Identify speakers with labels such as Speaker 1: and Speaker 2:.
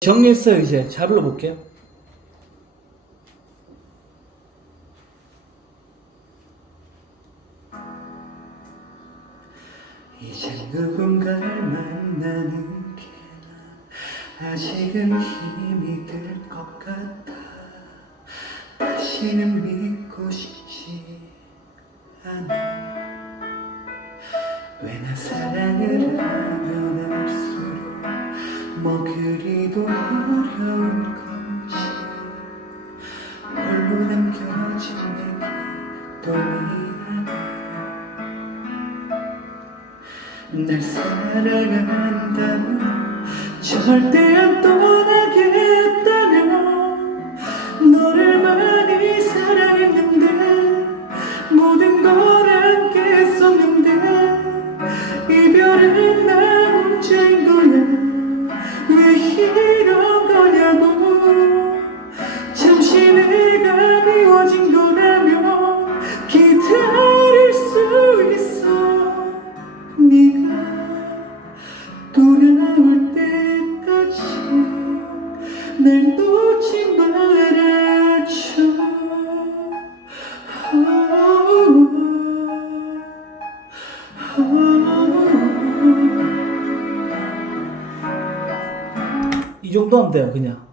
Speaker 1: 정리했어요 이제. 잘 불러볼게요.
Speaker 2: 이제 누군가를 만나는 게난 아직은 힘이 들 것 같아. 다시는 믿고 싶지 않아. 왜 나 사랑을 하면 할수록 뭐 그리도 어려운 건지 홀로 남겨진 내게 또 미안해 날 사랑한다면 절대
Speaker 1: 이 정도 하면 돼요 그냥